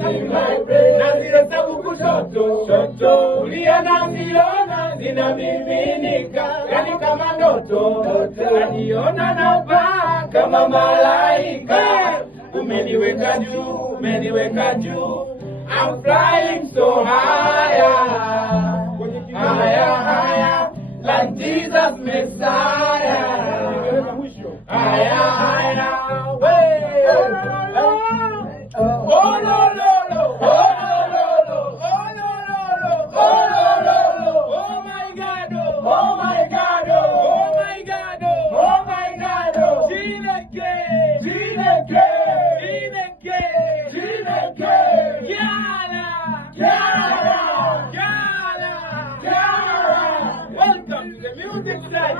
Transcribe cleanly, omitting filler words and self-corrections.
in my brain. Na zile sabu kushoto, shoto, kulia na ziona, zinamiminika, yani kama ndoto, najiona na paa kama malaika. Umeniweka juu, umeniweka juu, I'm flying so higher, higher, higher, like Jesus Messiah. Higher, higher, way. Oh no no no, oh no no no, oh no no no, oh no no no, oh my God, oh my God, oh my God, oh my God, Chineke, Chineke, Chineke, Chineke, Yara, Yara, Yara, Yara. Welcome to the music side.